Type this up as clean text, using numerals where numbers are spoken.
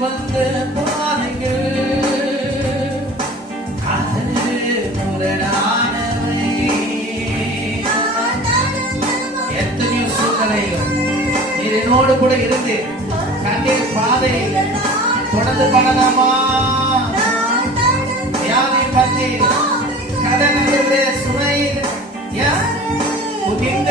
வந்த பாதைகள் அது முரணானவை. எத்தனையோ சூழ்நிலைகள் நீர் என்னோடு கூட இருந்து கண்ணீர் பாதையில் தொடர்ந்து பண்ணலாமா? வியாதி பற்றி கடன் சுமையில் புதிந்த